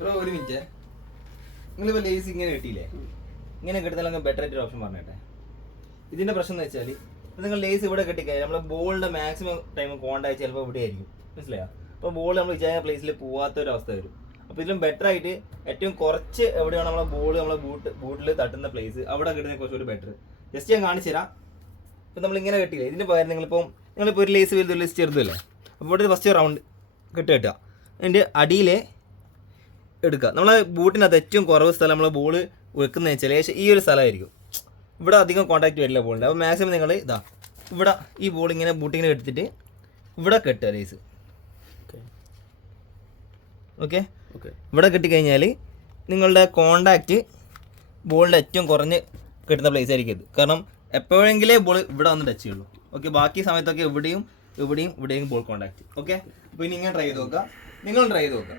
Bro ഒരു minute, നിങ്ങളിപ്പോൾ lace ഇങ്ങനെ കിട്ടിയില്ലേ, ഇങ്ങനെ കിട്ടുന്ന ബെറ്റർ ആയിട്ട് ഓപ്ഷൻ പറഞ്ഞേട്ടെ. ഇതിന്റെ പ്രശ്നം എന്ന് വെച്ചാൽ നിങ്ങൾ ലേസ് ഇവിടെ കെട്ടിക്കഴിഞ്ഞാൽ നമ്മുടെ ബോളിന്റെ മാക്സിമം ടൈം കോണ്ടാക്ട് ചിലപ്പോൾ ഇവിടെ ആയിരിക്കും, മനസ്സിലായോ? അപ്പോൾ ബോൾ നമ്മൾ വിചാരിച്ച പ്ലേസിൽ പോകാത്തൊരവസ്ഥ വരും. അപ്പോൾ ഇതിലും ബെറ്റർ ആയിട്ട് ഏറ്റവും കുറച്ച് എവിടെയാണ് നമ്മളെ ബോൾ നമ്മളെ ബൂട്ടിൽ തട്ടുന്ന പ്ലേസ് അവിടെ കിട്ടുന്നത് കുറച്ചുകൂടി ബെറ്റർ. ജസ്റ്റ് ഞാൻ കാണിച്ചു തരാം. ഇപ്പം നമ്മളിങ്ങനെ കെട്ടിയില്ലേ, ഇതിൻ്റെ പകരം നിങ്ങളിപ്പോൾ ഒരു ലേസ് വലുത് ലേസ് ചെറുതല്ലേ, അപ്പോൾ ഇവിടെ ഫസ്റ്റ് റൗണ്ട് കെട്ടുക. അതിൻ്റെ അടിയിൽ എടുക്കുക. നമ്മളെ ബൂട്ടിനകത്ത് ഏറ്റവും കുറവ് സ്ഥലം നമ്മൾ ബോൾ വെക്കുന്നത് വെച്ചാൽ ഏകദേശം ഈ ഒരു സ്ഥലമായിരിക്കും. ഇവിടെ അധികം കോൺടാക്റ്റ് വരില്ല ബോളിൻ്റെ. അപ്പോൾ മാക്സിമം നിങ്ങൾ ഇവിടെ ഈ ബോൾ ഇങ്ങനെ ബൂട്ടിങ്ങനെ എടുത്തിട്ട് ഇവിടെ കെട്ടുക ലേസ്. ഓക്കെ, ഇവിടെ കെട്ടിക്കഴിഞ്ഞാൽ നിങ്ങളുടെ കോണ്ടാക്റ്റ് ബോളിൻ്റെ ഏറ്റവും കുറഞ്ഞ് കിട്ടുന്ന പ്ലേസ് ആയിരിക്കും ഇത്. കാരണം എപ്പോഴെങ്കിലേ ബോൾ ഇവിടെ വന്ന് ടച്ച് ചെയ്യുള്ളൂ. ഓക്കെ, ബാക്കി സമയത്തൊക്കെ ഇവിടെയും ബോൾ കോണ്ടാക്റ്റ്. ഓക്കെ, അപ്പോൾ ഇനി ഇങ്ങനെ ട്രൈ ചെയ്ത് നോക്കുക, നിങ്ങളും ട്രൈ ചെയ്ത് നോക്കുക.